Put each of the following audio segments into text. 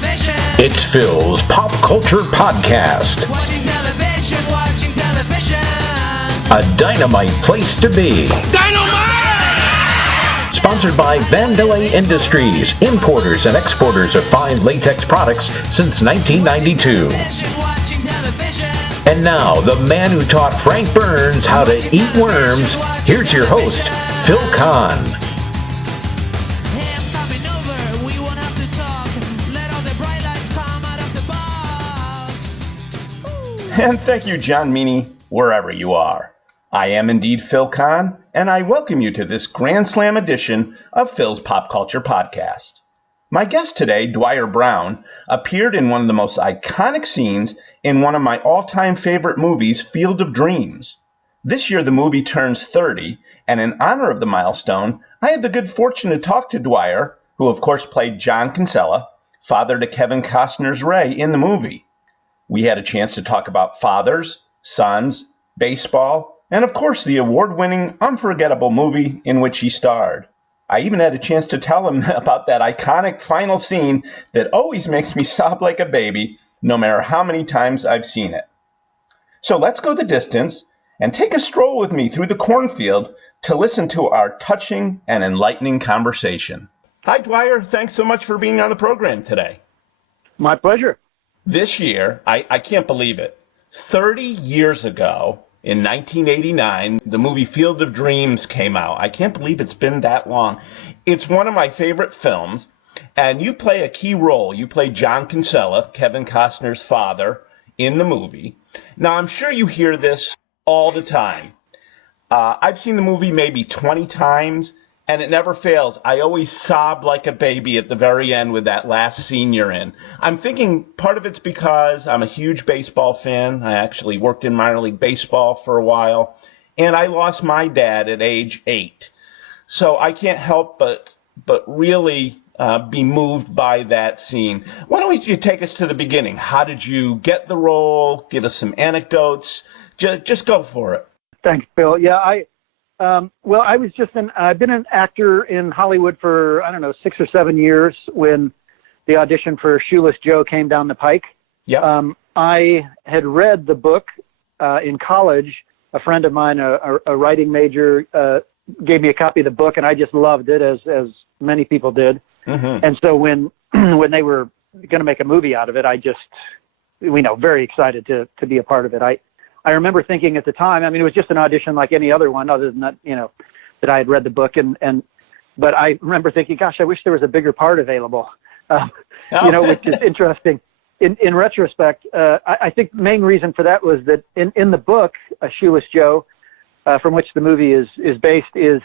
It's Phil's Pop Culture Podcast. Watching television. A dynamite place to be. Dynamite! Sponsored by Vandelay Industries, importers and exporters of fine latex products since 1992. And now, the man who taught Frank Burns how to eat worms, here's your host, Phil Kahn. And thank you, John Meany, wherever you are. I am indeed Phil Kahn, and I welcome you to this Grand Slam edition of Phil's Pop Culture Podcast. My guest today, Dwier Brown, appeared in one of the most iconic scenes in one of my all-time favorite movies, Field of Dreams. This year, the movie turns 30, and in honor of the milestone, I had the good fortune to talk to Dwier, who of course played John Kinsella, father to Kevin Costner's Ray in the movie. We had a chance to talk about fathers, sons, baseball, and of course the award-winning, unforgettable movie in which he starred. I even had a chance to tell him about that iconic final scene that always makes me sob like a baby, no matter how many times I've seen it. So let's go the distance and take a stroll with me through the cornfield to listen to our touching and enlightening conversation. Hi, Dwier. Thanks so much for being on the program today. My pleasure. This year, I can't believe it, 30 years ago, in 1989, the movie Field of Dreams came out. I can't believe it's been that long. It's one of my favorite films, and you play a key role. You play John Kinsella, Kevin Costner's father, in the movie. Now, I'm sure you hear this all the time. I've seen the movie maybe 20 times, and it never fails. I always sob like a baby at the very end with that last scene you're in. I'm thinking part of it's because I'm a huge baseball fan. I actually worked in minor league baseball for a while, and I lost my dad at age 8. So I can't help but really be moved by that scene. Why don't you take us to the beginning? How did you get the role? Give us some anecdotes. Just go for it. Thanks, Bill. Yeah, I've been an actor in Hollywood for, 6 or 7 years when the audition for Shoeless Joe came down the pike. Yep. I had read the book in college. A friend of mine, a writing major, gave me a copy of the book, and I just loved it, as many people did. Mm-hmm. And so when they were going to make a movie out of it, very excited to be a part of it. I remember thinking at the time, it was just an audition like any other one, other than that, that I had read the book. But I remember thinking, gosh, I wish there was a bigger part available, which is interesting. In retrospect, I think the main reason for that was that in the book, Shoeless Joe, from which the movie is based, is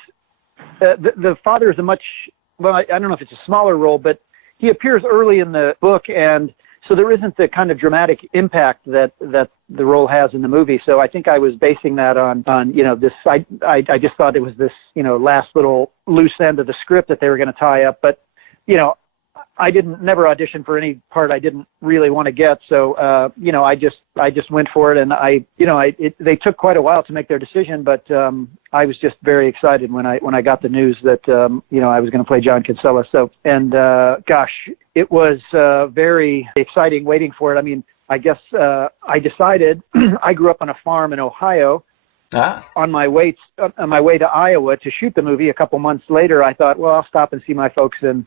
the father is I don't know if it's a smaller role, but he appears early in the book, and so there isn't the kind of dramatic impact that the role has in the movie. So I think I was basing that on this. I just thought it was this last little loose end of the script that they were going to tie up. But I never auditioned for any part I didn't really want to get. So I just went for it, and they took quite a while to make their decision. But I was just very excited when I got the news that I was going to play John Kinsella. So it was very exciting waiting for it. I guess I decided I grew up on a farm in Ohio. On my way to Iowa to shoot the movie a couple months later, I thought, well, I'll stop and see my folks in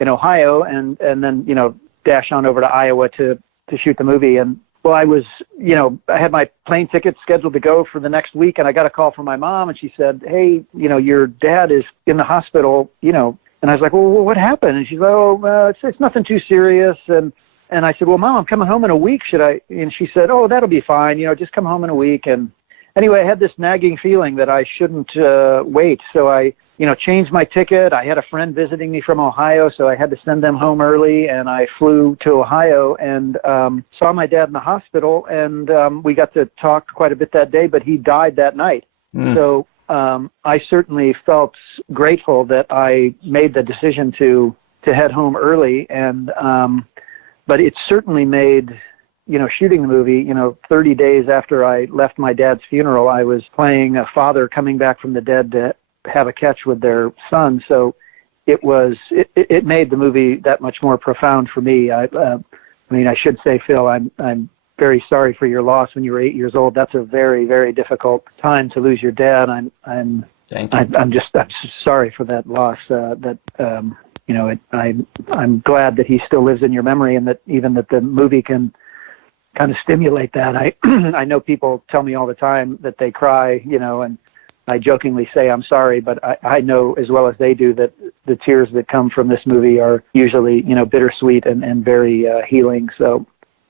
Ohio and then dash on over to Iowa to shoot the movie. And well, I was I had my plane ticket scheduled to go for the next week, and I got a call from my mom, and she said, hey, your dad is in the hospital, And I was like, well, what happened? And she's like, oh, it's nothing too serious. And I said, well, Mom, I'm coming home in a week. Should I? And she said, oh, that'll be fine. Just come home in a week. And anyway, I had this nagging feeling that I shouldn't wait. So I, changed my ticket. I had a friend visiting me from Ohio, so I had to send them home early. And I flew to Ohio and saw my dad in the hospital. And we got to talk quite a bit that day, but he died that night. Mm. So I certainly felt grateful that I made the decision to head home early, but it certainly made, shooting the movie, 30 days after I left my dad's funeral, I was playing a father coming back from the dead to have a catch with their son. So it made the movie that much more profound for me. I mean, I should say, Phil, I'm very sorry for your loss when you were 8 years old. That's a very, very difficult time to lose your dad. Thank you. I'm sorry for that loss. I'm glad that he still lives in your memory, and that the movie can kind of stimulate that. I know people tell me all the time that they cry, and I jokingly say I'm sorry, but I know as well as they do that the tears that come from this movie are usually, bittersweet and very healing. So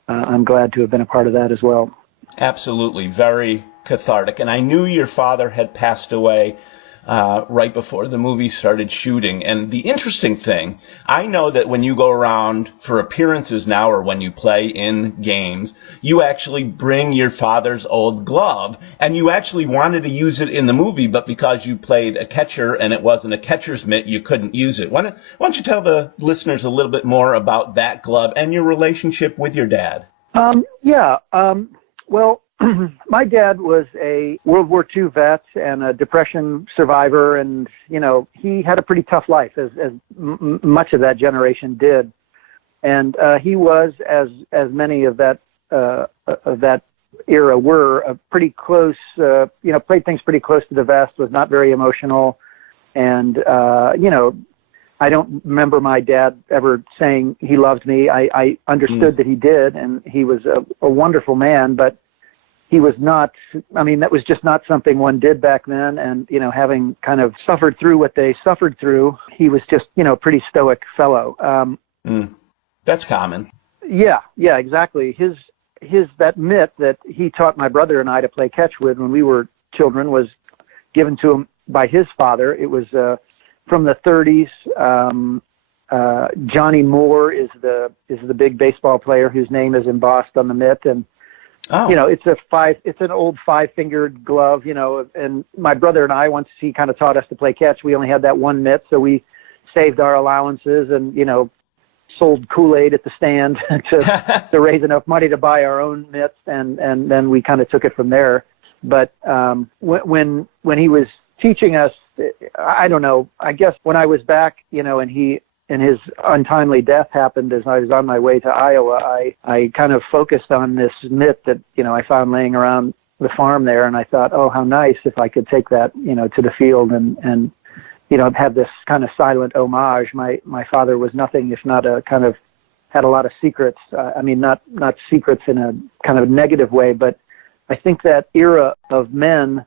I'm glad to have been a part of that as well. Absolutely. Very cathartic. And I knew your father had passed away right before the movie started shooting. And the interesting thing, I know that when you go around for appearances now, or when you play in games, you actually bring your father's old glove, and you actually wanted to use it in the movie, but because you played a catcher and it wasn't a catcher's mitt, you couldn't use it. Why don't you tell the listeners a little bit more about that glove and your relationship with your dad? Well, my dad was a World War II vet and a Depression survivor, and he had a pretty tough life, as much of that generation did. And he was, as many of that era were, pretty close. Played things pretty close to the vest. Was not very emotional, and I don't remember my dad ever saying he loved me. I understood that he did, and he was a wonderful man, but he was not, that was just not something one did back then. And, having kind of suffered through what they suffered through, he was just, a pretty stoic fellow. That's common. Yeah, exactly. That mitt that he taught my brother and I to play catch with when we were children was given to him by his father. It was from the 30s. Johnny Moore is the big baseball player whose name is embossed on the mitt, and it's an old 5-fingered glove, and my brother and I, once he kind of taught us to play catch, we only had that one mitt, so we saved our allowances and sold Kool-Aid at the stand to raise enough money to buy our own mitts, and then we kind of took it from there. But when he was teaching us, I don't know, I guess when I was back, and his untimely death happened as I was on my way to Iowa, I kind of focused on this mitt that, I found laying around the farm there. And I thought, oh, how nice if I could take that, to the field and have this kind of silent homage. My father was nothing if not had a lot of secrets. Not secrets in a kind of negative way, but I think that era of men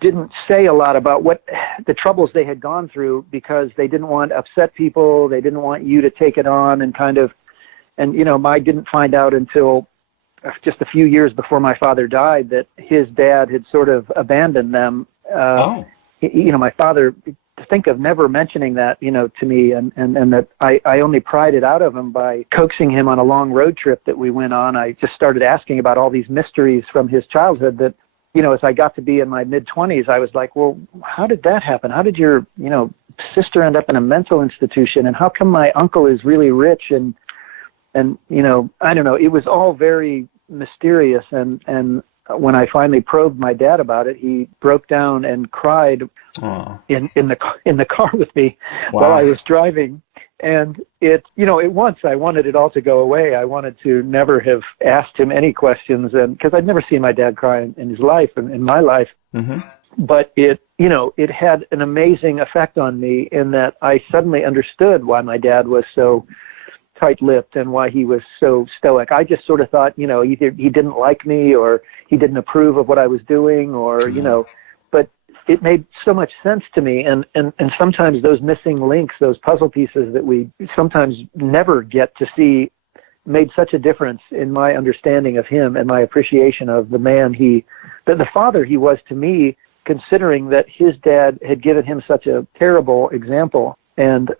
didn't say a lot about what the troubles they had gone through, because they didn't want to upset people. They didn't want you to take it on and I didn't find out until just a few years before my father died that his dad had sort of abandoned them. My father, to think of never mentioning that, to me, and that I only pried it out of him by coaxing him on a long road trip that we went on. I just started asking about all these mysteries from his childhood that, as I got to be in my mid-20s, I was like, well, how did that happen? How did your, sister end up in a mental institution? And how come my uncle is really rich? And I don't know, it was all very mysterious. And when I finally probed my dad about it, he broke down and cried in the car with me while I was driving. And at once I wanted it all to go away. I wanted to never have asked him any questions, and because I'd never seen my dad cry in his life and in my life. Mm-hmm. But it had an amazing effect on me in that I suddenly understood why my dad was so tight-lipped and why he was so stoic. I just sort of thought, either he didn't like me or he didn't approve of what I was doing, or but it made so much sense to me, and sometimes those missing links, those puzzle pieces that we sometimes never get to see, made such a difference in my understanding of him and my appreciation of the man the father he was to me, considering that his dad had given him such a terrible example. And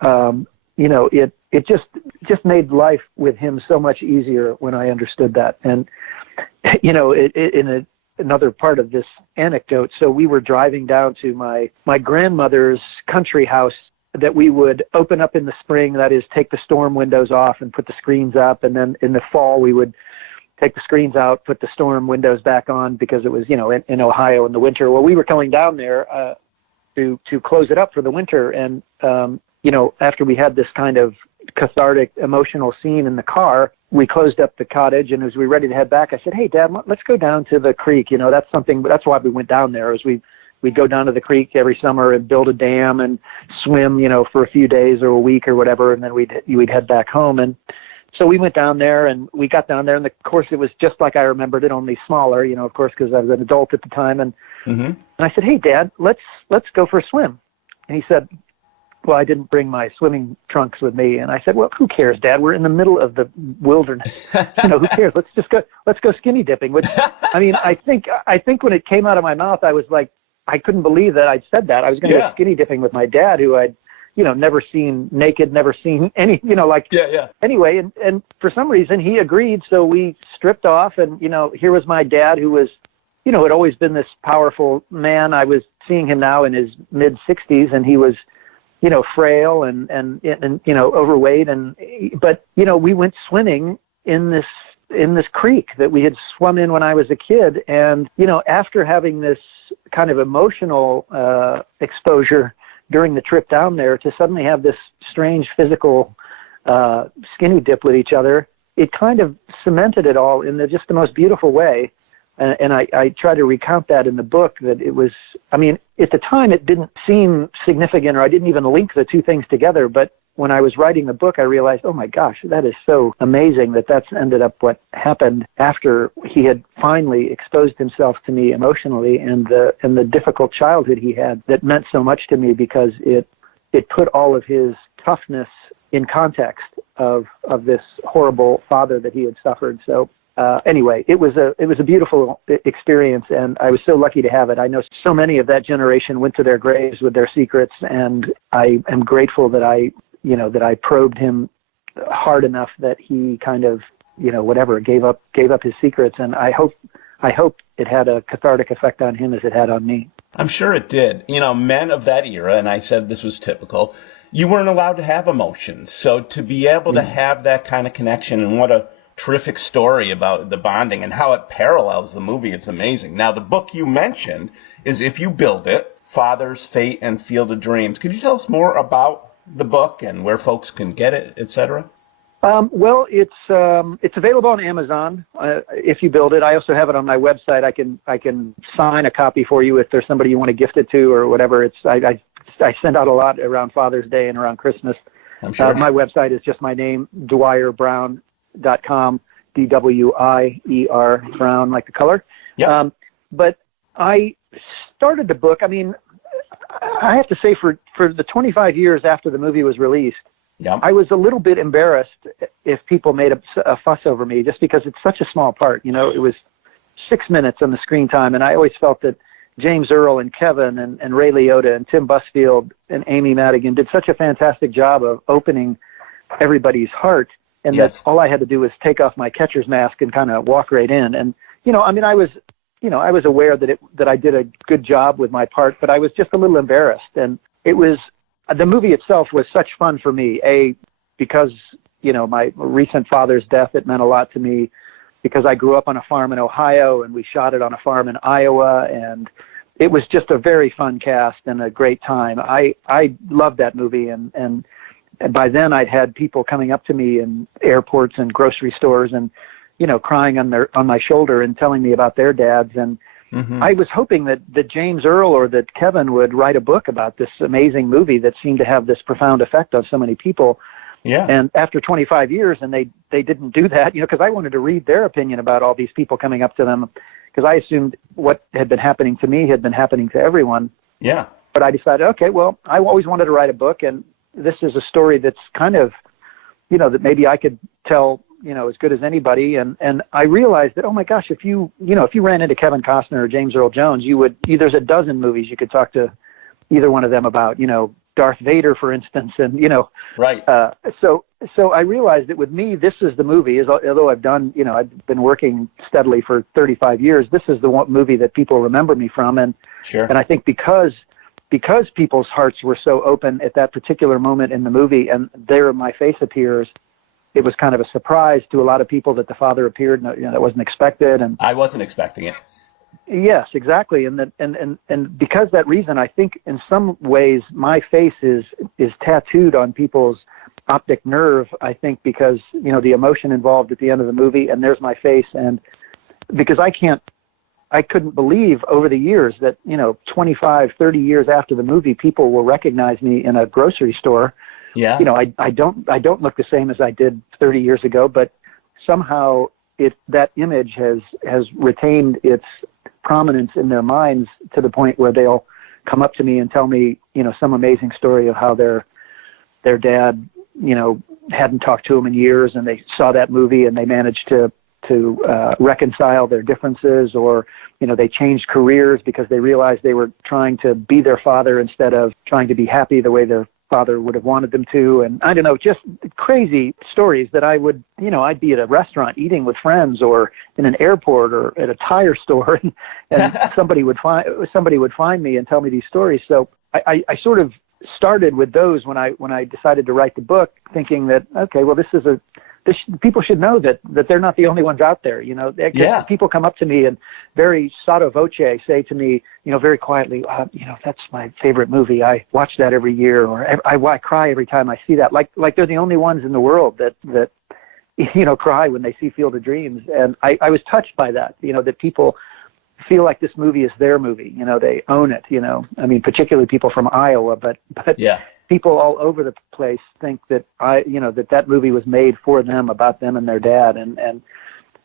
it just made life with him so much easier when I understood that. And another part of this anecdote. So we were driving down to my grandmother's country house that we would open up in the spring, that is, take the storm windows off and put the screens up. And then in the fall, we would take the screens out, put the storm windows back on, because it was, in Ohio in the winter. Well, we were going down there to close it up for the winter. And after we had this kind of cathartic, emotional scene in the car, we closed up the cottage, and as we were ready to head back, I said, "Hey, Dad, let's go down to the creek. That's why we went down there. We'd go down to the creek every summer and build a dam and swim, for a few days or a week or whatever, and then we'd head back home." And so we went down there, and we got down there, and of course it was just like I remembered it, only smaller, of course, because I was an adult at the time. And and I said, "Hey, Dad, let's go for a swim." And he said, "Well, I didn't bring my swimming trunks with me." And I said, "Well, who cares, Dad? We're in the middle of the wilderness. Who cares? Let's go skinny dipping." Which, I mean, I think when it came out of my mouth, I was like, I couldn't believe that I'd said that. I was going to go skinny dipping with my dad, who I'd, never seen naked, never seen any, Anyway, and for some reason he agreed. So we stripped off, and, here was my dad, who was, had always been this powerful man. I was seeing him now in his mid 60s, and he was, frail and overweight. But we went swimming in this creek that we had swum in when I was a kid. And, after having this kind of emotional exposure during the trip down there, to suddenly have this strange physical skinny dip with each other, it kind of cemented it all in just the most beautiful way. And I try to recount that in the book, that it was, I mean, at the time it didn't seem significant, or I didn't even link the two things together. But when I was writing the book, I realized, oh my gosh, that is so amazing that that's ended up what happened after he had finally exposed himself to me emotionally, and the difficult childhood he had that meant so much to me, because it put all of his toughness in context of this horrible father that he had suffered. So anyway, it was a beautiful experience, and I was so lucky to have it. I know so many of that generation went to their graves with their secrets, and I am grateful that I probed him hard enough that he kind of, gave up his secrets. And I hope it had a cathartic effect on him as it had on me. I'm sure it did. Men of that era, and I said this was typical, you weren't allowed to have emotions. So to be able to have that kind of connection, and what a terrific story about the bonding and how it parallels the movie, it's amazing. Now, the book you mentioned is If You Build It, Father's Fate and Field of Dreams. Could you tell us more about the book and where folks can get it, etc.? Well, it's available on Amazon. If You Build It, I also have it on my website. I can sign a copy for you if there's somebody you want to gift it to or whatever. I send out a lot around Father's Day and around Christmas. I'm sure. My website is just my name, DwierBrown.com, DWIER Brown, like the color. Yeah. But I started the book. I mean, I have to say, for the 25 years after the movie was released, I was a little bit embarrassed if people made a fuss over me, just because it's such a small part. It was 6 minutes on the screen time, and I always felt that James Earl and Kevin and Ray Liotta and Tim Busfield and Amy Madigan did such a fantastic job of opening everybody's heart, and that all I had to do was take off my catcher's mask and kind of walk right in. And I was aware that I did a good job with my part, but I was just a little embarrassed. And it was, the movie itself was such fun for me, because my recent father's death, it meant a lot to me, because I grew up on a farm in Ohio, and we shot it on a farm in Iowa, and it was just a very fun cast and a great time. I loved that movie, and by then I'd had people coming up to me in airports and grocery stores and crying on my shoulder and telling me about their dads. And I was hoping that James Earl or that Kevin would write a book about this amazing movie that seemed to have this profound effect on so many people. Yeah. And after 25 years, and they didn't do that, because I wanted to read their opinion about all these people coming up to them, because I assumed what had been happening to me had been happening to everyone. Yeah. But I decided, okay, well, I always wanted to write a book, and this is a story that's kind of, that maybe I could tell, as good as anybody. And I realized that, oh my gosh, if you ran into Kevin Costner or James Earl Jones, there's a dozen movies you could talk to either one of them about, Darth Vader, for instance, and, Right. So I realized that with me, this is the movie, although I've been working steadily for 35 years, this is the one movie that people remember me from. And, sure. And I think because people's hearts were so open at that particular moment in the movie, and there my face appears, it was kind of a surprise to a lot of people that the father appeared. That wasn't expected. And I wasn't expecting it. Yes, exactly. And because that reason, I think in some ways my face is tattooed on people's optic nerve, I think, because, the emotion involved at the end of the movie, and there's my face. And because I couldn't believe over the years that, 25, 30 years after the movie, people will recognize me in a grocery store. Yeah. I don't look the same as I did 30 years ago, but somehow that image has retained its prominence in their minds to the point where they'll come up to me and tell me, some amazing story of how their dad, hadn't talked to him in years, and they saw that movie and they managed to reconcile their differences, or, they changed careers because they realized they were trying to be their father instead of trying to be happy the way their father would have wanted them to. And I don't know, just crazy stories that I would, I'd be at a restaurant eating with friends, or in an airport, or at a tire store, and somebody would find me and tell me these stories. So I sort of started with those when I decided to write the book, thinking that, okay, well, people should know that they're not the only ones out there. People come up to me and very sotto voce say to me, very quietly, that's my favorite movie. I watch that every year, or I cry every time I see that. Like they're the only ones in the world that cry when they see Field of Dreams. And I was touched by that, that people feel like this movie is their movie. They own it. I mean, particularly people from Iowa, but yeah. People all over the place think that that movie was made for them, about them and their dad, and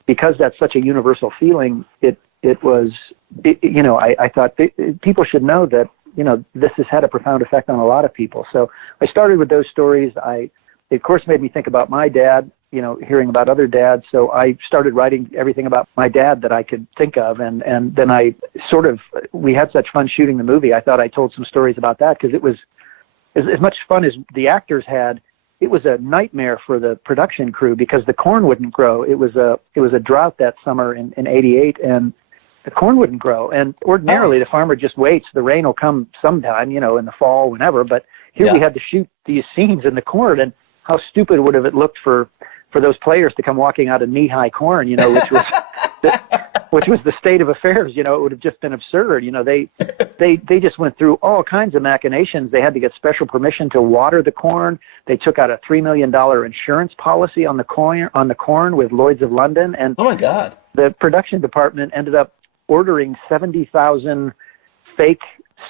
because that's such a universal feeling, I thought people should know that this has had a profound effect on a lot of people. So I started with those stories. It of course made me think about my dad, hearing about other dads. So I started writing everything about my dad that I could think of, and then we had such fun shooting the movie. I thought I told some stories about that, because it was as much fun as the actors had. It was a nightmare for the production crew because the corn wouldn't grow. It was a drought that summer in '88, and the corn wouldn't grow. And ordinarily the farmer just waits. The rain will come sometime, in the fall, whenever. But here we had to shoot these scenes in the corn, and how stupid would have it looked for those players to come walking out of knee-high corn, which was the state of affairs. It would have just been absurd. They just went through all kinds of machinations. They had to get special permission to water the corn. They took out a $3 million insurance policy on the corn with Lloyd's of London. And oh my God, the production department ended up ordering 70,000 fake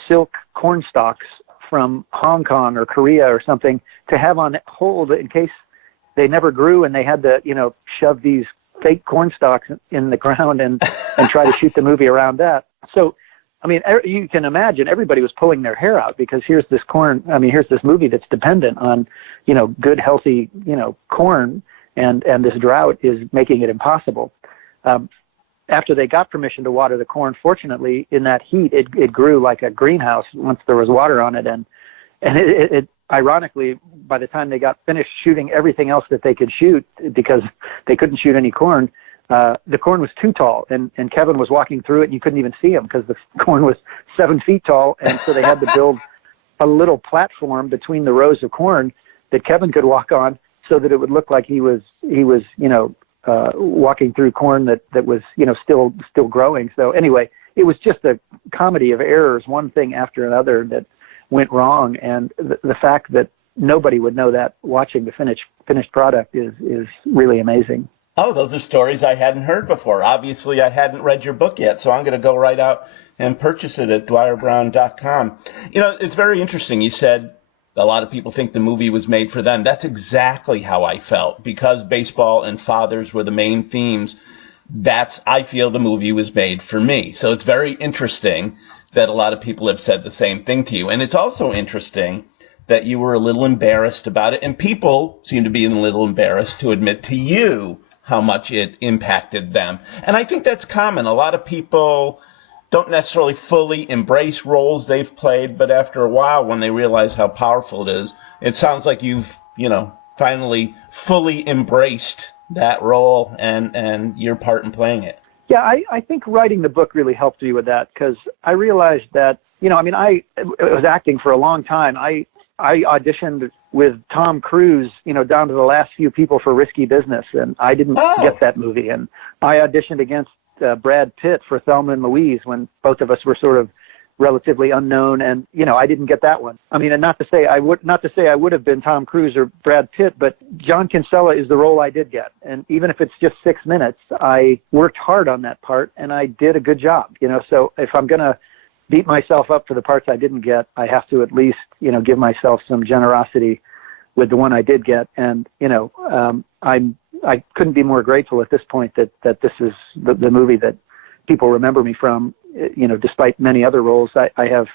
silk corn stalks from Hong Kong or Korea or something to have on hold in case they never grew, and they had to, shove these fake corn stalks in the ground and try to shoot the movie around that. So, I mean, you can imagine everybody was pulling their hair out, because here's this movie that's dependent on, good, healthy, corn, and this drought is making it impossible. After they got permission to water the corn, fortunately, in that heat, it grew like a greenhouse once there was water on it. And it ironically, by the time they got finished shooting everything else that they could shoot, because they couldn't shoot any corn, the corn was too tall, and Kevin was walking through it and you couldn't even see him because the corn was 7 feet tall. And so they had to build a little platform between the rows of corn that Kevin could walk on, so that it would look like he was walking through corn that was, still growing. So anyway, it was just a comedy of errors, one thing after another that went wrong. And the fact that nobody would know that watching the finished product is really amazing. Oh, those are stories I hadn't heard before. Obviously, I hadn't read your book yet, so I'm going to go right out and purchase it at DwierBrown.com. It's very interesting. You said a lot of people think the movie was made for them. That's exactly how I felt. Because baseball and fathers were the main themes, I feel the movie was made for me. So it's very interesting that a lot of people have said the same thing to you. And it's also interesting that you were a little embarrassed about it, and people seem to be a little embarrassed to admit to you how much it impacted them. And I think that's common. A lot of people don't necessarily fully embrace roles they've played, but after a while, when they realize how powerful it is, it sounds like you've, finally fully embraced that role and your part in playing it. Yeah, I think writing the book really helped me with that, because I realized that, I was acting for a long time. I auditioned with Tom Cruise, down to the last few people for Risky Business, and I didn't get that movie. And I auditioned against Brad Pitt for Thelma and Louise when both of us were sort of relatively unknown, and I didn't get that one. I mean, and not to say I would have been Tom Cruise or Brad Pitt, but John Kinsella is the role I did get, and even if it's just 6 minutes, I worked hard on that part and I did a good job. So if I'm gonna beat myself up for the parts I didn't get, I have to at least give myself some generosity with the one I did get, and I couldn't be more grateful at this point that this is the movie that people remember me from. Despite many other roles, I have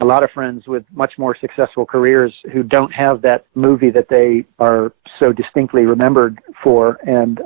a lot of friends with much more successful careers who don't have that movie that they are so distinctly remembered for. And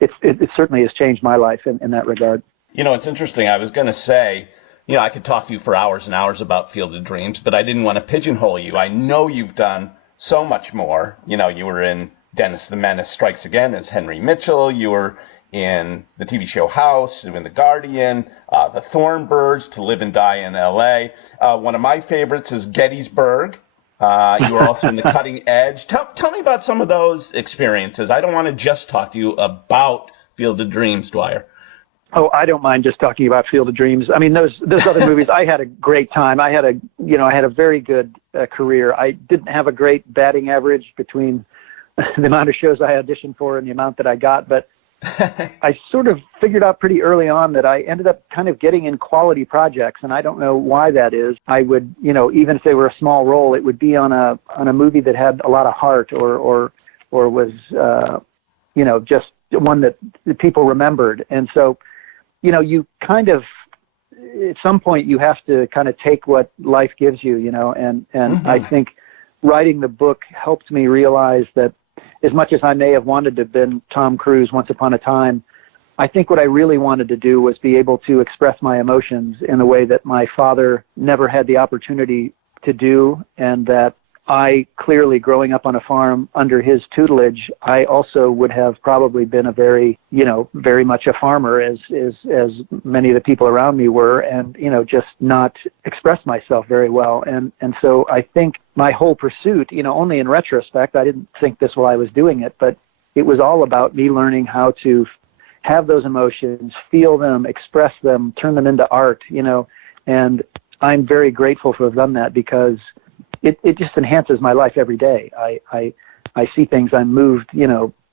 it certainly has changed my life in that regard. It's interesting. I was going to say, I could talk to you for hours and hours about Field of Dreams, but I didn't want to pigeonhole you. I know you've done so much more. You were in Dennis the Menace Strikes Again as Henry Mitchell. You were in the TV show House, in The Guardian, The Thornbirds, To Live and Die in L.A. One of my favorites is Gettysburg. You were also in The Cutting Edge. Tell me about some of those experiences. I don't want to just talk to you about Field of Dreams, Dwier. Oh, I don't mind just talking about Field of Dreams. I mean, those other movies, I had a great time. I had a very good career. I didn't have a great batting average between the amount of shows I auditioned for and the amount that I got, but I sort of figured out pretty early on that I ended up kind of getting in quality projects, and I don't know why that is. I would, even if they were a small role, it would be on a movie that had a lot of heart or was, just one that people remembered. And so, you kind of, at some point you have to kind of take what life gives you, and mm-hmm. I think writing the book helped me realize that as much as I may have wanted to have been Tom Cruise once upon a time, I think what I really wanted to do was be able to express my emotions in a way that my father never had the opportunity to do, and that I clearly, growing up on a farm under his tutelage, I also would have probably been a very much a farmer as many of the people around me were, and, just not express myself very well. And so I think my whole pursuit, only in retrospect, I didn't think this while I was doing it, but it was all about me learning how to have those emotions, feel them, express them, turn them into art, and I'm very grateful to have done that because it just enhances my life every day. I see things, I'm moved,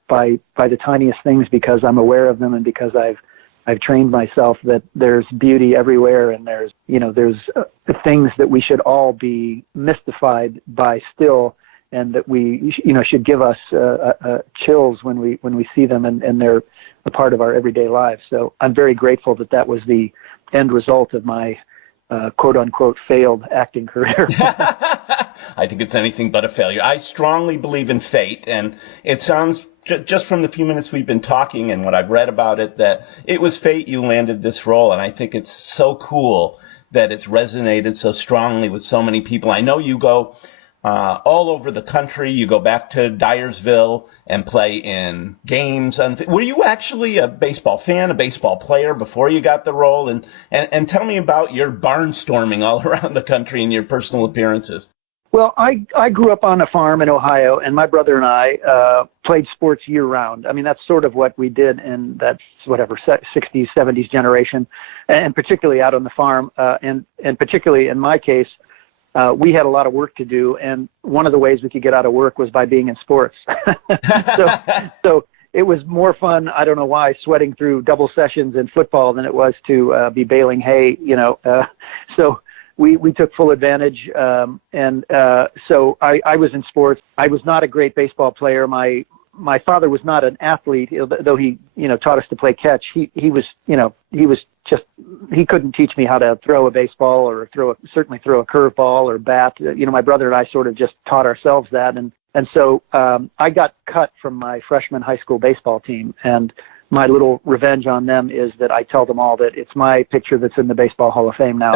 by the tiniest things because I'm aware of them and because I've trained myself that there's beauty everywhere, and there's things that we should all be mystified by still, and that we should give us chills when we see them, and they're a part of our everyday lives. So I'm very grateful that was the end result of my quote unquote failed acting career. I think it's anything but a failure. I strongly believe in fate, and it sounds just from the few minutes we've been talking and what I've read about it, that it was fate you landed this role, and I think it's so cool that it's resonated so strongly with so many people. I know you go all over the country. You go back to Dyersville and play in games. And were you actually a baseball fan, a baseball player before you got the role? And tell me about your barnstorming all around the country and your personal appearances. Well, I grew up on a farm in Ohio, and my brother and I played sports year-round. I mean, that's sort of what we did in that, 60s, 70s generation, and particularly out on the farm. And particularly in my case, we had a lot of work to do, and one of the ways we could get out of work was by being in sports. So it was more fun, I don't know why, sweating through double sessions in football than it was to be baling hay, So we took full advantage, and so I was in sports. I was not a great baseball player. My father was not an athlete, though he taught us to play catch. He couldn't teach me how to throw a baseball or certainly throw a curveball or bat. My brother and I sort of just taught ourselves that, and so I got cut from my freshman high school baseball team, and my little revenge on them is that I tell them all that it's my picture that's in the Baseball Hall of Fame now.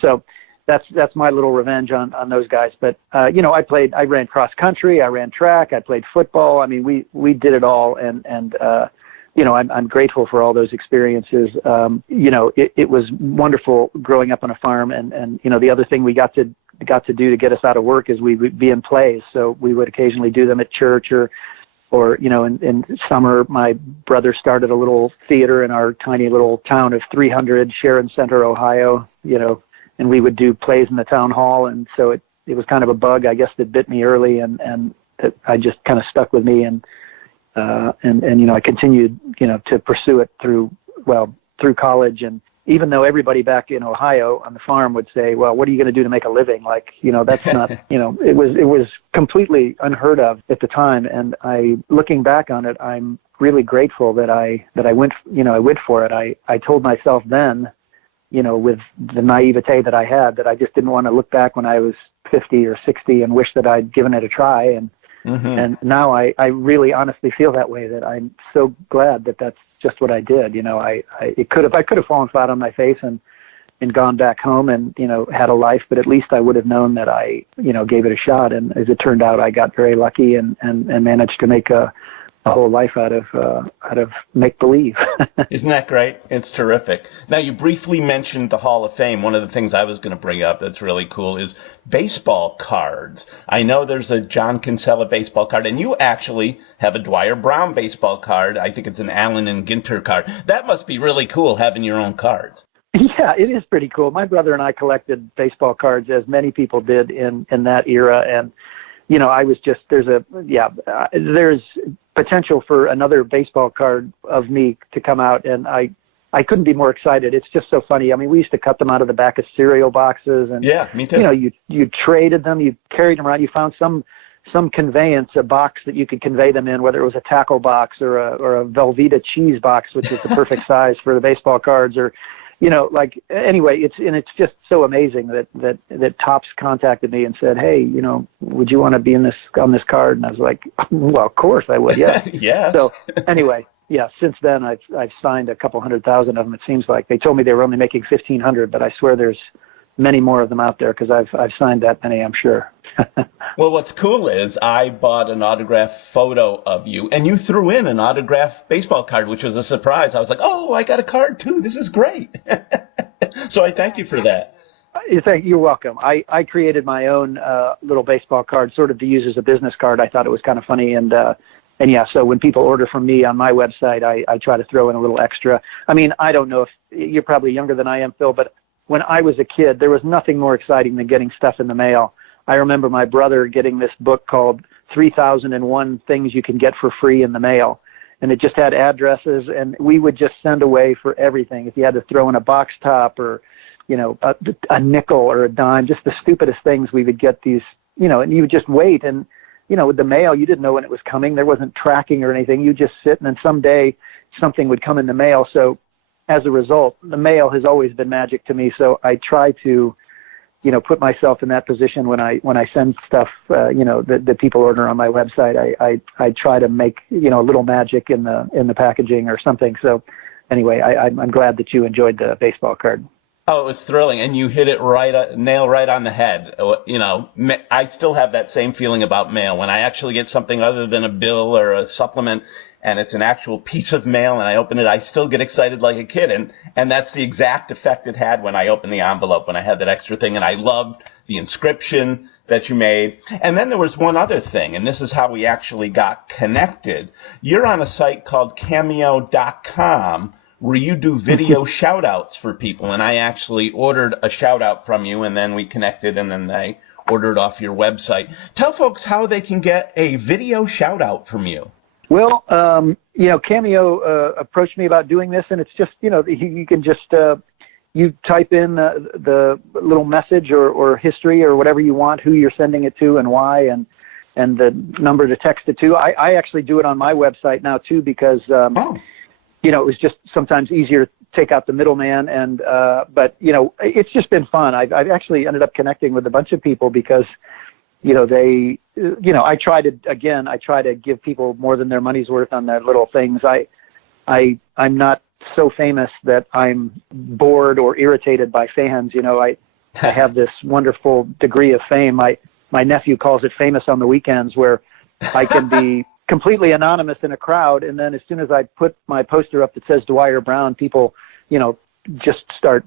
So that's my little revenge on those guys. But, I ran cross country, I ran track, I played football. I mean, we did it all. And I'm grateful for all those experiences. It was wonderful growing up on a farm. And the other thing we got to do to get us out of work is we would be in plays. So we would occasionally do them at church or or, in summer, my brother started a little theater in our tiny little town of 300, Sharon Center, Ohio, and we would do plays in the town hall. And so it was kind of a bug, I guess, that bit me early, and I just kind of stuck with me. And I continued, to pursue it through college. And even though everybody back in Ohio on the farm would say, well, what are you going to do to make a living? Like, that's not, it was completely unheard of at the time. And looking back on it, I'm really grateful that I went for it. I told myself then, with the naivete that I had, that I just didn't want to look back when I was 50 or 60 and wish that I'd given it a try. And now I really honestly feel that way, that I'm so glad that that's just what I did. I could have fallen flat on my face and gone back home and, had a life, but at least I would have known that I, gave it a shot. And as it turned out, I got very lucky and managed to make a whole life out of make-believe. Isn't that great? It's terrific. Now, you briefly mentioned the Hall of Fame. One of the things I was going to bring up that's really cool is baseball cards. I know there's a John Kinsella baseball card, and you actually have a Dwier Brown baseball card. I think it's an Allen and Ginter card. That must be really cool, having your own cards. Yeah, it is pretty cool. My brother and I collected baseball cards, as many people did in that era, and I was just, there's potential for another baseball card of me to come out, and I couldn't be more excited. It's just so funny. I mean, we used to cut them out of the back of cereal boxes, and yeah, me too. You traded them, you carried them around, you found some conveyance, a box that you could convey them in, whether it was a tackle box or a Velveeta cheese box, which is the perfect size for the baseball cards, or anyway, it's just so amazing that Topps contacted me and said, hey, would you want to be on this card? And I was like, well, of course I would. Yeah. Yes. So anyway, yeah, since then I've signed a couple 100,000 of them. It seems like they told me they were only making 1,500, but I swear there's many more of them out there, because I've signed that many, I'm sure. Well, what's cool is I bought an autographed photo of you, and you threw in an autographed baseball card, which was a surprise. I was like, oh, I got a card too. This is great. So I thank you for that. You're welcome. I created my own little baseball card, sort of to use as a business card. I thought it was kind of funny, and yeah, so when people order from me on my website, I try to throw in a little extra. I mean, I don't know if you're probably younger than I am, Phil, but when I was a kid, there was nothing more exciting than getting stuff in the mail. I remember my brother getting this book called 3001 Things You Can Get for Free in the Mail. And it just had addresses, and we would just send away for everything. If you had to throw in a box top or, a nickel or a dime, just the stupidest things, we would get these, and you would just wait. And, with the mail, you didn't know when it was coming. There wasn't tracking or anything. You just sit, and then someday something would come in the mail. So as a result, the mail has always been magic to me. So I try to, put myself in that position when I send stuff, that people order on my website. I try to make, a little magic in the packaging or something. So anyway, I'm glad that you enjoyed the baseball card. Oh, it was thrilling, and you hit it nail right on the head. I still have that same feeling about mail. When I actually get something other than a bill or a supplement, and it's an actual piece of mail, and I open it, I still get excited like a kid. And that's the exact effect it had when I opened the envelope, when I had that extra thing. And I loved the inscription that you made. And then there was one other thing, and this is how we actually got connected. You're on a site called Cameo.com, where you do video shout-outs for people. And I actually ordered a shout-out from you, and then we connected, and then I ordered off your website. Tell folks how they can get a video shout-out from you. Well, Cameo approached me about doing this, and it's just, you can just, you type in the little message or history or whatever you want, who you're sending it to and why, and the number to text it to. I actually do it on my website now, too, because, it was just sometimes easier to take out the middleman. But, it's just been fun. I've actually ended up connecting with a bunch of people because, I try to give people more than their money's worth on their little things. I'm not so famous that I'm bored or irritated by fans. I have this wonderful degree of fame. My nephew calls it famous on the weekends, where I can be completely anonymous in a crowd. And then as soon as I put my poster up that says Dwier Brown, people, just start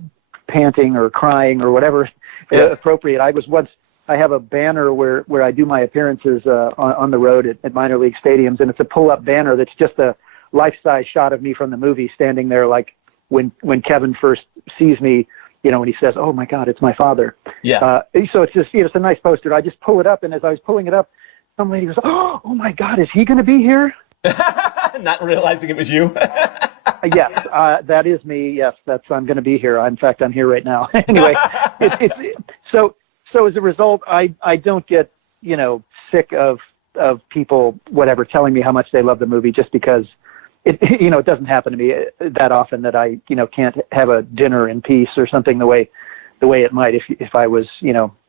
panting or crying or whatever appropriate. I was once I have a banner where I do my appearances on the road at minor league stadiums, and it's a pull-up banner that's just a life-size shot of me from the movie standing there, like when Kevin first sees me, when he says, "Oh my God, it's my father." Yeah. So it's just, it's a nice poster. I just pull it up, and as I was pulling it up, some lady goes, "Oh my God, is he going to be here?" Not realizing it was you. Yes, that is me. Yes, I'm going to be here. In fact, I'm here right now. Anyway, so as a result, I don't get, sick of people, whatever, telling me how much they love the movie just because it doesn't happen to me that often that I, can't have a dinner in peace or something the way it might if I was,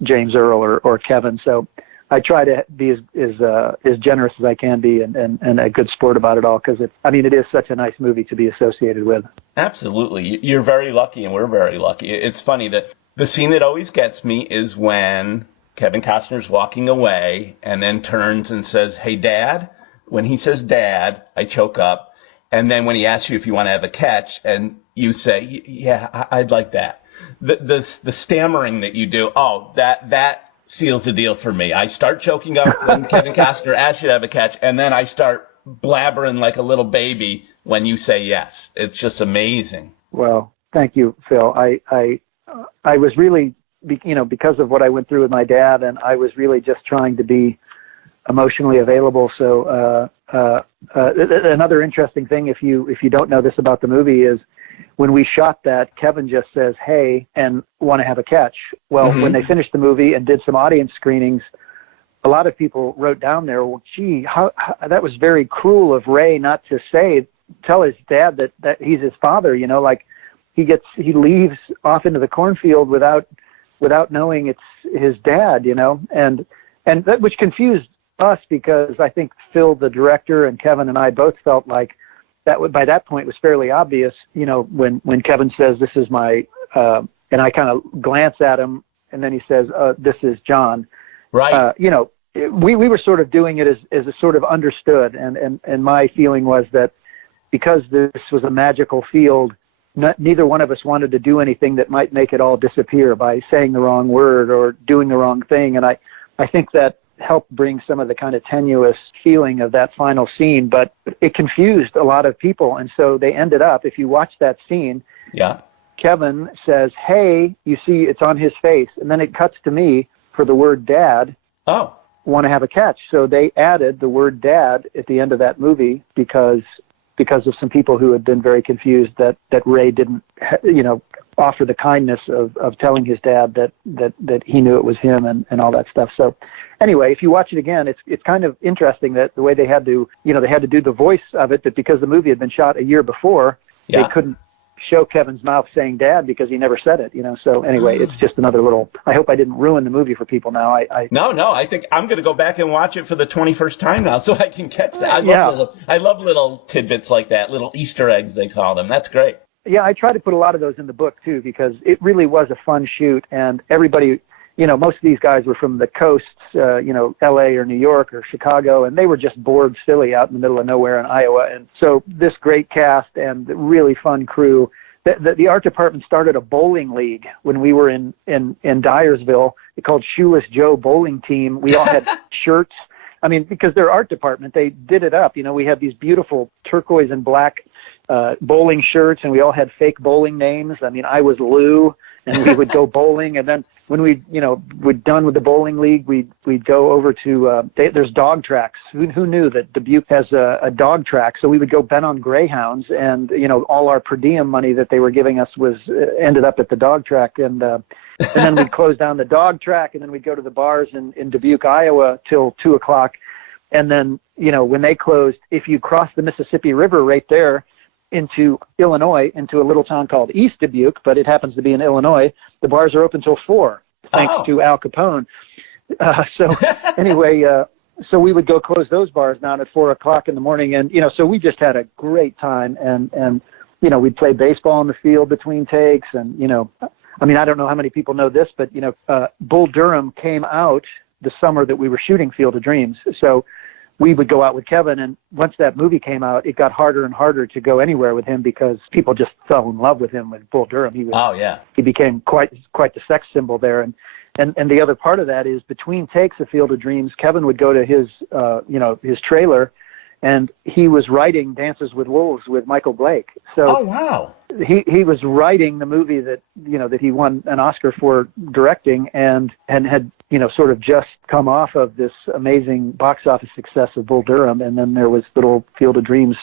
James Earl or Kevin. So I try to be as generous as I can be and a good sport about it all because it is such a nice movie to be associated with. Absolutely. You're very lucky and we're very lucky. It's funny that the scene that always gets me is when Kevin Costner's walking away and then turns and says, "Hey, Dad." When he says Dad, I choke up. And then when he asks you if you want to have a catch and you say, "Yeah, I'd like that." The stammering that you do, that seals the deal for me. I start choking up when Kevin Costner asks you to have a catch, and then I start blabbering like a little baby when you say yes. It's just amazing. Well, thank you, Phil. I was really, because of what I went through with my dad, and I was really just trying to be emotionally available. So another interesting thing, if you don't know this about the movie, is when we shot that, Kevin just says, "Hey," and "want to have a catch." Well, when they finished the movie and did some audience screenings, a lot of people wrote down there, "Well, gee, how that was very cruel of Ray not to tell his dad that he's his father, like he leaves off into the cornfield without knowing it's his dad, and that, which confused us because I think Phil, the director, and Kevin and I both felt like that by that point was fairly obvious, when Kevin says, "This is my," and I kind of glance at him, and then he says, "This is John." Right. We were sort of doing it as a sort of understood, and my feeling was that because this was a magical field, neither one of us wanted to do anything that might make it all disappear by saying the wrong word or doing the wrong thing, and I think that helped bring some of the kind of tenuous feeling of that final scene, but it confused a lot of people. And so they ended up, if you watch that scene, yeah, Kevin says, "Hey," you see it's on his face. And then it cuts to me for the word Dad. Oh, "Want to have a catch." So they added the word Dad at the end of that movie because of some people who had been very confused that Ray didn't, offer the kindness of telling his dad that he knew it was him and all that stuff. So anyway, if you watch it again, it's kind of interesting that the way they had to do the voice of it, that because the movie had been shot a year before, yeah, they couldn't show Kevin's mouth saying Dad because he never said it, So anyway, it's just another little, I hope I didn't ruin the movie for people now. No, I think I'm going to go back and watch it for the 21st time now so I can catch that. I love little tidbits like that, little Easter eggs they call them. That's great. Yeah, I try to put a lot of those in the book too, because it really was a fun shoot, and everybody, most of these guys were from the coasts, LA or New York or Chicago, and they were just bored silly out in the middle of nowhere in Iowa. And so this great cast and the really fun crew, the art department started a bowling league when we were in Dyersville. They called Shoeless Joe Bowling Team. We all had shirts. Because their art department, they did it up. We had these beautiful turquoise and black bowling shirts, and we all had fake bowling names. I was Lou, and we would go bowling, and then when we're done with the bowling league, we'd go over to there's dog tracks. Who knew that Dubuque has a dog track? So we would go bet on greyhounds, and all our per diem money that they were giving us was ended up at the dog track, and then we'd close down the dog track, and then we'd go to the bars in Dubuque, Iowa, till 2:00, and then when they closed, if you cross the Mississippi River right there into Illinois, into a little town called East Dubuque, but it happens to be in Illinois, the bars are open till 4, thanks to Al Capone. So anyway, so we would go close those bars down at 4:00 in the morning, and so we just had a great time, and we'd play baseball on the field between takes, and I don't know how many people know this, but Bull Durham came out the summer that we were shooting Field of Dreams, so we would go out with Kevin, and once that movie came out, it got harder and harder to go anywhere with him because people just fell in love with him with Bull Durham. He became quite the sex symbol there, and And the other part of that is between takes of Field of Dreams, Kevin would go to his, his trailer, and he was writing Dances with Wolves with Michael Blake. So oh, wow. He was writing the movie that he won an Oscar for directing, and had sort of just come off of this amazing box office success of Bull Durham, and then there was little Field of Dreams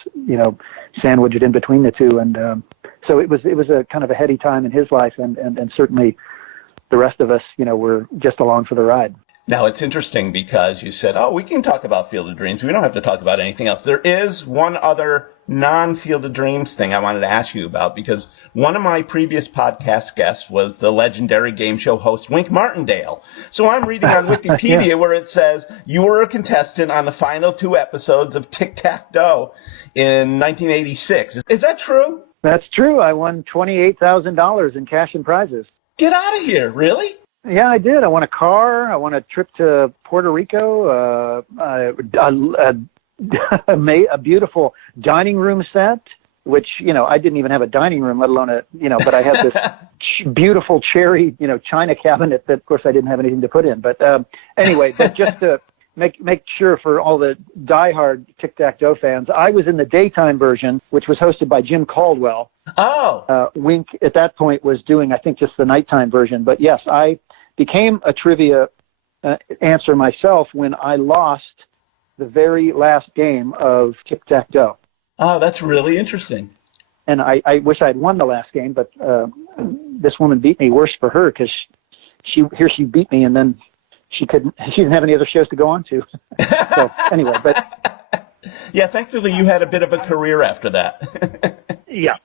sandwiched in between the two, and so it was a kind of a heady time in his life, and certainly the rest of us were just along for the ride. Now, it's interesting because you said, we can talk about Field of Dreams. We don't have to talk about anything else. There is one other non-Field of Dreams thing I wanted to ask you about, because one of my previous podcast guests was the legendary game show host Wink Martindale. So I'm reading on Wikipedia where it says you were a contestant on the final 2 episodes of Tic-Tac-Toe in 1986. Is that true? That's true. I won $28,000 in cash and prizes. Get out of here. Really? Yeah, I did. I won a car. I won a trip to Puerto Rico, a beautiful dining room set, which, I didn't even have a dining room, let alone but I had this beautiful cherry, china cabinet that, of course, I didn't have anything to put in. But anyway, but just to make sure for all the diehard Tic-Tac-Toe fans, I was in the daytime version, which was hosted by Jim Caldwell. Oh. Wink, at that point, was doing, I think, just the nighttime version. But yes, I became a trivia answer myself when I lost the very last game of Tic-Tac-Toe. Oh, that's really interesting. And I wish I'd won the last game, but this woman beat me. Worse for her, because she beat me, and then she didn't have any other shows to go on to. So anyway, but yeah, thankfully you had a bit of a career after that. yeah.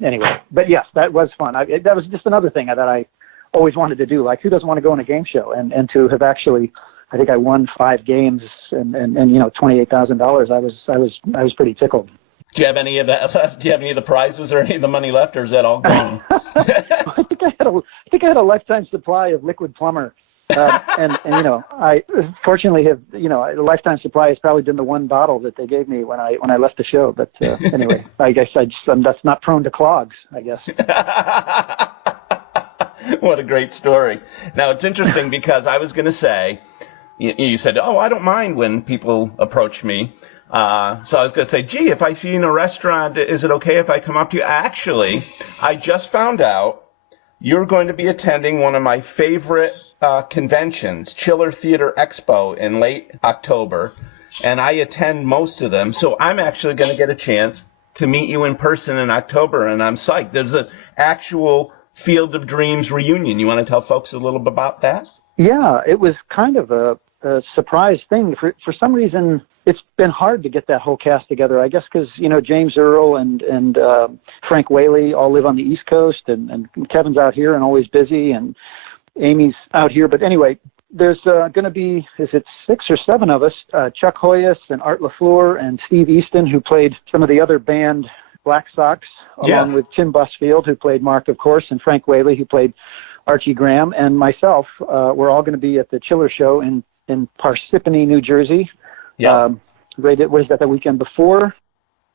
Anyway, but yes, that was fun. That was just another thing that I always wanted to do. Like, who doesn't want to go on a game show? And to have actually, I think I won 5 games and $28,000. I was pretty tickled. Do you have any of that left? Do you have any of the prizes or any of the money left, or is that all gone? I think I had a lifetime supply of liquid plumber. And I fortunately have, a lifetime supply has probably been the one bottle that they gave me when I left the show. But anyway, I guess I'm that's not prone to clogs, I guess. What a great story. Now, it's interesting because I was going to say, you said, I don't mind when people approach me. So I was going to say, gee, if I see you in a restaurant, is it okay if I come up to you? Actually, I just found out you're going to be attending one of my favorite conventions, Chiller Theater Expo, in late October, and I attend most of them. So I'm actually going to get a chance to meet you in person in October, and I'm psyched. There's an actual Field of Dreams reunion. You want to tell folks a little bit about that? Yeah, it was kind of a surprise thing. For some reason, it's been hard to get that whole cast together, I guess, because, James Earl and Frank Whaley all live on the East Coast, and Kevin's out here and always busy, and Amy's out here. But anyway, there's going to be, is it 6 or 7 of us, Chuck Hoyas and Art LaFleur and Steve Easton, who played some of the other band Black Sox, along with Tim Busfield, who played Mark, of course, and Frank Whaley, who played Archie Graham, and myself. We're all going to be at the Chiller Show in Parsippany, New Jersey. Yeah. What is that, the weekend before?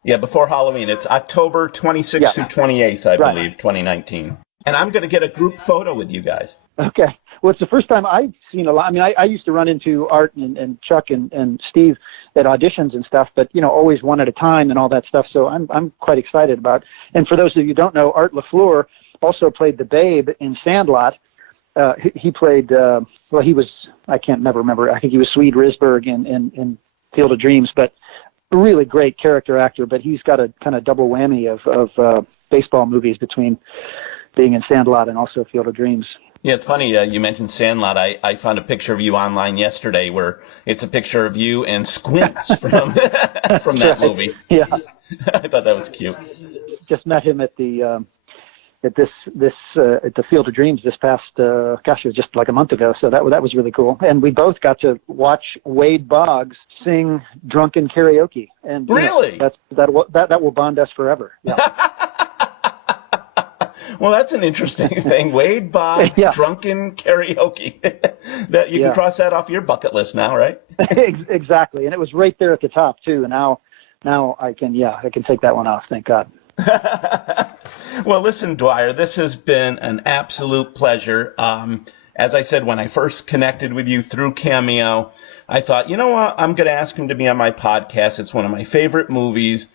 Yeah, before Halloween. It's October 26th through 28th, I believe, 2019. And I'm going to get a group photo with you guys. Okay. Well, it's the first time I've seen a lot. I mean, I used to run into Art and Chuck and Steve at auditions and stuff, but, always one at a time and all that stuff. So I'm quite excited about it. And for those of you who don't know, Art LaFleur also played the Babe in Sandlot. He played, he was, I can't never remember. I think he was Swede Risberg in Field of Dreams, but a really great character actor. But he's got a kind of double whammy of baseball movies between being in Sandlot and also Field of Dreams. Yeah, it's funny. You mentioned Sandlot. I found a picture of you online yesterday where it's a picture of you and Squints from that movie. Yeah. I thought that was cute. Just met him at the at the Field of Dreams this past it was just like a month ago. So that was really cool. And we both got to watch Wade Boggs sing drunken karaoke. And really, that will bond us forever. Yeah. Well, that's an interesting thing. Wade Boggs, drunken karaoke. That you can cross that off your bucket list now, right? Exactly. And it was right there at the top too. Now I can take that one off. Thank God. Well, listen, Dwier, this has been an absolute pleasure. as I said, when I first connected with you through Cameo, I thought, you know what, I'm going to ask him to be on my podcast. It's one of my favorite movies.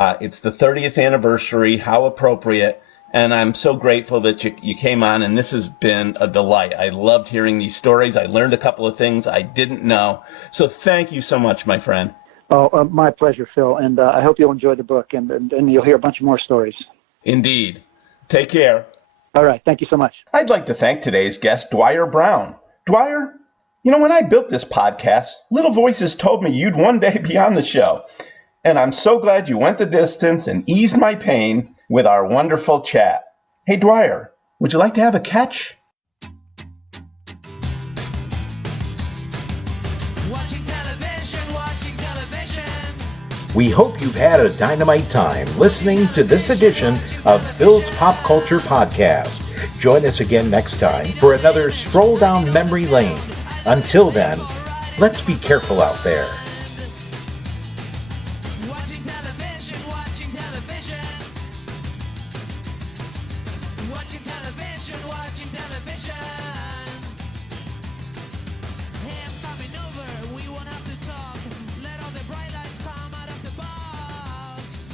It's the 30th anniversary. How appropriate. And I'm so grateful that you came on, and this has been a delight. I loved hearing these stories. I learned a couple of things I didn't know. So thank you so much, my friend. Oh, my pleasure, Phil. And I hope you'll enjoy the book, and you'll hear a bunch more stories. Indeed. Take care. All right. Thank you so much. I'd like to thank today's guest, Dwier Brown. Dwier, when I built this podcast, little voices told me you'd one day be on the show. And I'm so glad you went the distance and eased my pain with our wonderful chat. Hey, Dwier, would you like to have a catch? Watching television. We hope you've had a dynamite time listening to this edition of Phil's Pop Culture Podcast. Join us again next time for another stroll down memory lane. Until then, let's be careful out there. Watching television. Watching television. Hey, I'm coming over. We won't have to talk. Let all the bright lights come out of the box.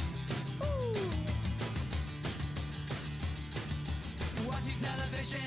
Ooh. Watching television.